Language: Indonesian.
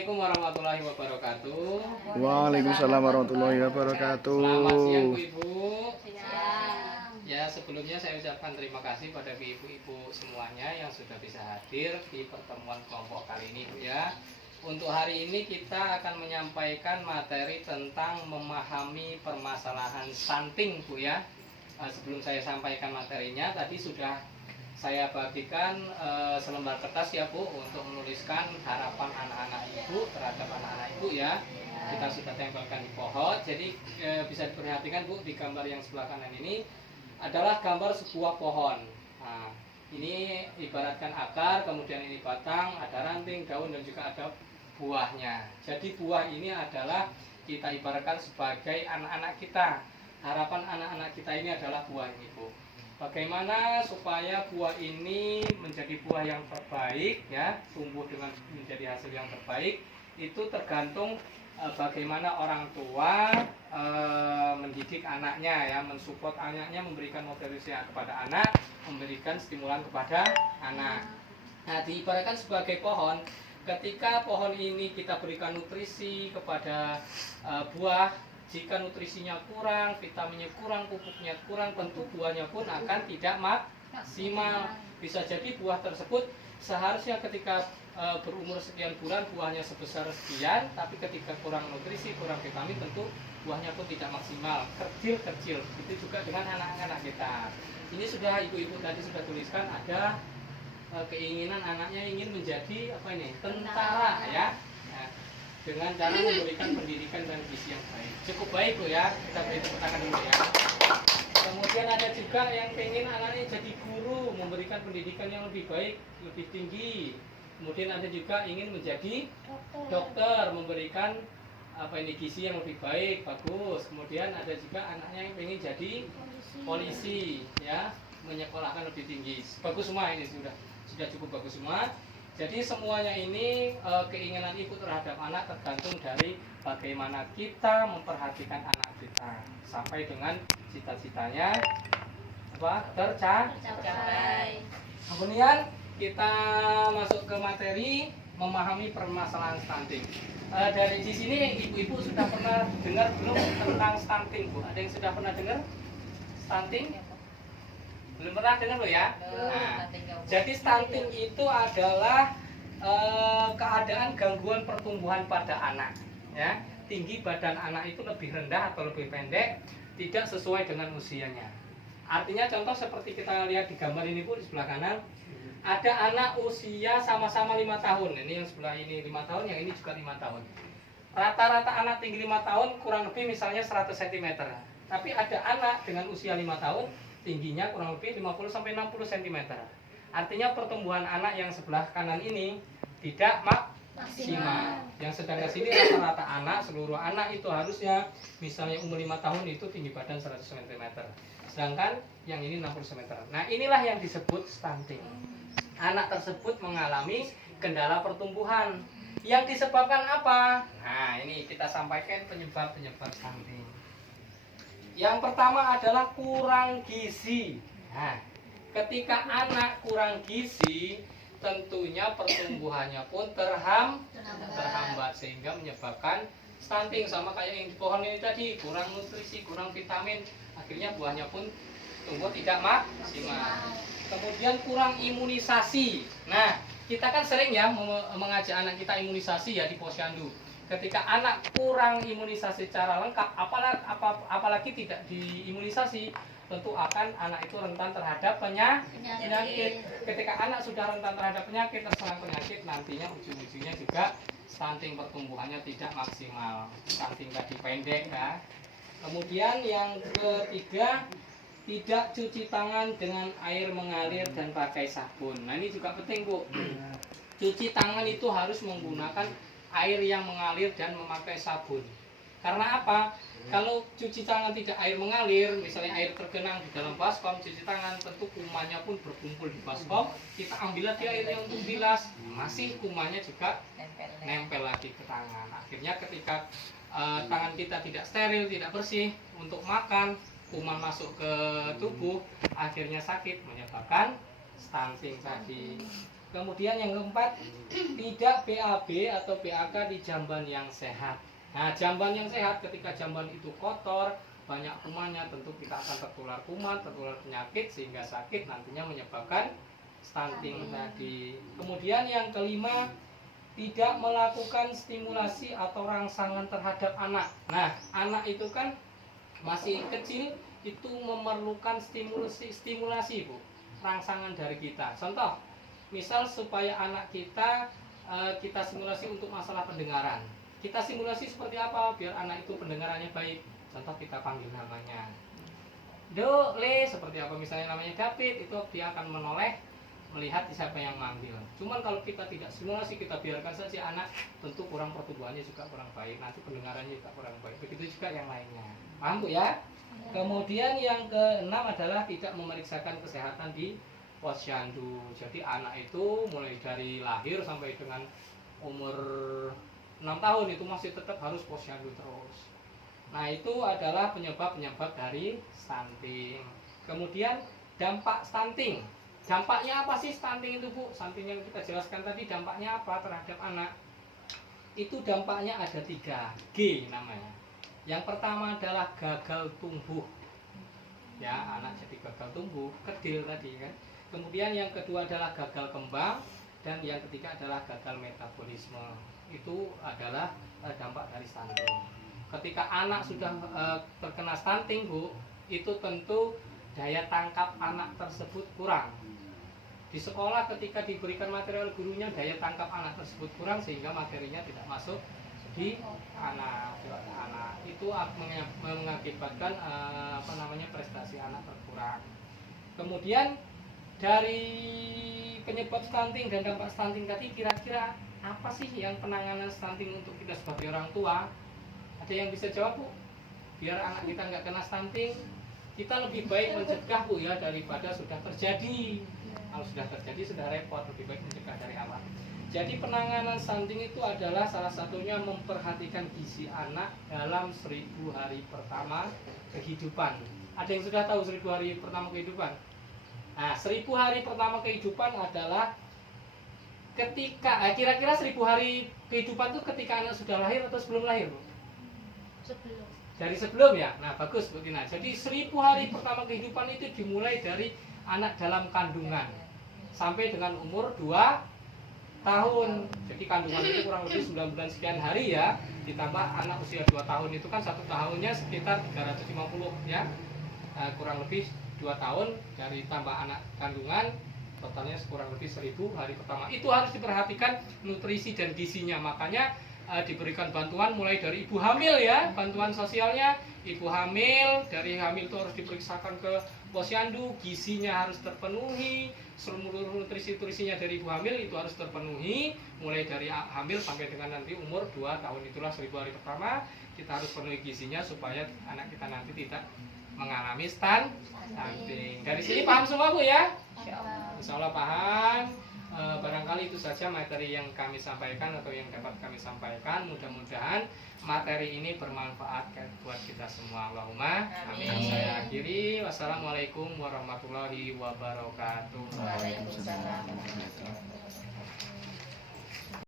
Assalamualaikum warahmatullahi wabarakatuh. Waalaikumsalam warahmatullahi wabarakatuh. Selamat siang Bu Ibu. Siang. Ya, sebelumnya saya ucapkan terima kasih pada ibu-ibu semuanya yang sudah bisa hadir di pertemuan kelompok kali ini Bu ya. Untuk hari ini kita akan menyampaikan materi tentang memahami permasalahan stunting Bu ya. Sebelum saya sampaikan materinya, tadi sudah saya bagikan selembar kertas ya Bu untuk menuliskan harapan anak-anak ibu terhadap anak-anak ibu ya. Kita sudah tempelkan di pohon. Jadi bisa diperhatikan Bu, di gambar yang sebelah kanan ini adalah gambar sebuah pohon. Nah, ini ibaratkan akar, kemudian ini batang, ada ranting, daun, dan juga ada buahnya. Jadi buah ini adalah kita ibaratkan sebagai anak-anak kita. Harapan anak-anak kita ini adalah buah ini Bu. Bagaimana supaya buah ini menjadi buah yang terbaik ya, tumbuh dengan menjadi hasil yang terbaik, itu tergantung bagaimana orang tua mendidik anaknya ya, mensupport anaknya, memberikan motivasi kepada anak, memberikan stimulan kepada anak. Nah, diibaratkan sebagai pohon, ketika pohon ini kita berikan nutrisi kepada buah, jika nutrisinya kurang, vitaminnya kurang, pupuknya kurang, tentu buahnya pun akan tidak maksimal. Bisa jadi buah tersebut seharusnya ketika berumur sekian bulan buahnya sebesar sekian, tapi ketika kurang nutrisi, kurang vitamin, tentu buahnya pun tidak maksimal, kecil-kecil. Itu juga dengan anak-anak kita. Ini sudah ibu-ibu tadi sudah tuliskan, ada keinginan anaknya ingin menjadi apa ini? Tentara ya. Dengan cara memberikan pendidikan dan gizi yang baik. Cukup baik Bu ya, kita beri tepuk tangan dulu ya. Kemudian ada juga yang pengen anaknya jadi guru, memberikan pendidikan yang lebih baik, lebih tinggi. Kemudian ada juga ingin menjadi dokter, memberikan apa ini gizi yang lebih baik, bagus. Kemudian ada juga anaknya yang pengen jadi polisi ya, menyekolahkan lebih tinggi. Bagus semua ini sudah cukup bagus semua. Jadi semuanya ini keinginan ibu terhadap anak tergantung dari bagaimana kita memperhatikan anak kita sampai dengan cita-citanya tercapai. Kemudian kita masuk ke materi memahami permasalahan stunting. Dari di sini ibu-ibu sudah pernah dengar belum tentang stunting Bu? Ada yang sudah pernah dengar stunting? Belum pernah dengar loh ya. Nah, jadi stunting itu adalah keadaan gangguan pertumbuhan pada anak. Ya, tinggi badan anak itu lebih rendah atau lebih pendek, tidak sesuai dengan usianya. Artinya contoh seperti kita lihat di gambar ini Bu, di sebelah kanan, ada anak usia sama-sama 5 tahun. Ini yang sebelah ini 5 tahun, yang ini juga 5 tahun. Rata-rata anak tinggi 5 tahun kurang lebih misalnya 100 cm. Tapi ada anak dengan usia 5 tahun tingginya kurang lebih 50-60 cm. Artinya pertumbuhan anak yang sebelah kanan ini tidak maksimal. Yang sedangkan sini rata-rata anak, seluruh anak itu harusnya misalnya umur 5 tahun itu tinggi badan 100 cm. Sedangkan yang ini 60 cm. Nah, inilah yang disebut stunting. Anak tersebut mengalami kendala pertumbuhan. Yang disebabkan apa? Nah, ini kita sampaikan penyebab-penyebab stunting. Yang pertama adalah kurang gizi. Nah, ketika anak kurang gizi, tentunya pertumbuhannya pun terhambat sehingga menyebabkan stunting. Sama kayak yang di pohon ini tadi, kurang nutrisi, kurang vitamin, akhirnya buahnya pun tumbuh tidak maksimal. Kemudian kurang imunisasi. Nah, kita kan sering ya mengajak anak kita imunisasi ya di posyandu. Ketika anak kurang imunisasi secara lengkap, apalagi tidak diimunisasi, tentu akan anak itu rentan terhadap penyakit. Ketika anak sudah rentan terhadap penyakit, terserang penyakit, nantinya ujung-ujungnya juga stunting, pertumbuhannya tidak maksimal. Stunting tadi pendek ya. Kemudian yang ketiga, tidak cuci tangan dengan air mengalir dan pakai sabun. Nah, ini juga penting Bu. Cuci tangan itu harus menggunakan air yang mengalir dan memakai sabun. Karena apa? Kalau cuci tangan tidak air mengalir, misalnya air tergenang di dalam baskom, cuci tangan, tentu kumannya pun berkumpul di baskom. Kita ambil lagi air yang untuk bilas, masih kumannya juga nempel lagi ke tangan. Akhirnya ketika tangan kita tidak steril, tidak bersih untuk makan, kuman masuk ke tubuh, akhirnya sakit, menyebabkan stunting tadi. Kemudian yang keempat, tidak BAB atau BAK di jamban yang sehat. Nah, jamban yang sehat, ketika jamban itu kotor, banyak kumannya, tentu kita akan tertular kuman, tertular penyakit, sehingga sakit nantinya menyebabkan stunting tadi. Kemudian yang kelima, tidak melakukan stimulasi atau rangsangan terhadap anak. Nah, anak itu kan masih kecil, itu memerlukan stimulasi Bu, rangsangan dari kita. Contoh, misal supaya anak kita kita simulasi untuk masalah pendengaran. Kita simulasi seperti apa biar anak itu pendengarannya baik. Contoh, kita panggil namanya Do, Le, seperti apa misalnya namanya David, itu dia akan menoleh melihat siapa yang manggil. Cuman kalau kita tidak simulasi, kita biarkan saja anak, tentu kurang pertumbuhannya juga kurang baik, nanti pendengarannya juga kurang baik. Begitu juga yang lainnya. Paham Bu ya? Kemudian yang keenam adalah tidak memeriksakan kesehatan di posyandu. Jadi anak itu mulai dari lahir sampai dengan umur 6 tahun itu masih tetap harus posyandu terus. Nah, itu adalah penyebab-penyebab dari stunting. Kemudian dampak stunting. Dampaknya apa sih stunting itu Bu? Stunting yang kita jelaskan tadi dampaknya apa terhadap anak? Itu dampaknya ada 3, G namanya. Yang pertama adalah gagal tumbuh. Ya, anak jadi gagal tumbuh, kedil tadi kan. Kemudian yang kedua adalah gagal kembang, dan yang ketiga adalah gagal metabolisme. Itu adalah dampak dari stunting. Ketika anak sudah terkena stunting Bu, itu tentu daya tangkap anak tersebut kurang. Di sekolah ketika diberikan material gurunya, daya tangkap anak tersebut kurang sehingga materinya tidak masuk di anak. Itu mengakibatkan prestasi anak berkurang. Kemudian dari penyebab stunting dan dampak stunting tadi, kira-kira apa sih yang penanganan stunting untuk kita sebagai orang tua? Ada yang bisa jawab Bu? Biar anak kita nggak kena stunting, kita lebih baik mencegah Bu ya daripada sudah terjadi. Kalau sudah terjadi sudah repot, lebih baik mencegah dari awal. Jadi penanganan stunting itu adalah salah satunya memperhatikan gizi anak dalam 1000 hari pertama kehidupan. Ada yang sudah tahu 1000 hari pertama kehidupan? Nah, 1000 hari pertama kehidupan adalah ketika kira-kira 1000 hari kehidupan itu ketika anak sudah lahir atau sebelum lahir Bu? Sebelum. Dari sebelum ya. Nah, bagus Bu Tina. Jadi 1000 hari pertama kehidupan itu dimulai dari anak dalam kandungan sampai dengan umur 2 tahun. Jadi kandungan itu kurang lebih 9 bulan sekian hari ya. Ditambah anak usia 2 tahun itu kan 1 tahunnya sekitar 350 ya. Kurang lebih 2 tahun dari tambah anak kandungan, totalnya kurang lebih 1000 hari pertama. Itu harus diperhatikan nutrisi dan gizinya. Makanya diberikan bantuan mulai dari ibu hamil ya, bantuan sosialnya. Ibu hamil, dari hamil itu harus diperiksakan ke posyandu, gizinya harus terpenuhi, seluruh nutrisi-nutrisinya dari ibu hamil itu harus terpenuhi, mulai dari hamil sampai dengan nanti umur 2 tahun. Itulah 1000 hari pertama, kita harus penuhi gizinya supaya anak kita nanti tidak mengalami stunting. Dari sini paham semua Bu ya? Insya Allah paham. Barangkali itu saja materi yang kami sampaikan atau yang dapat kami sampaikan. Mudah-mudahan materi ini bermanfaat buat kita semua. Allahumma amin. Saya akhiri. Wassalamualaikum warahmatullahi wabarakatuh. Waalaikumsalam.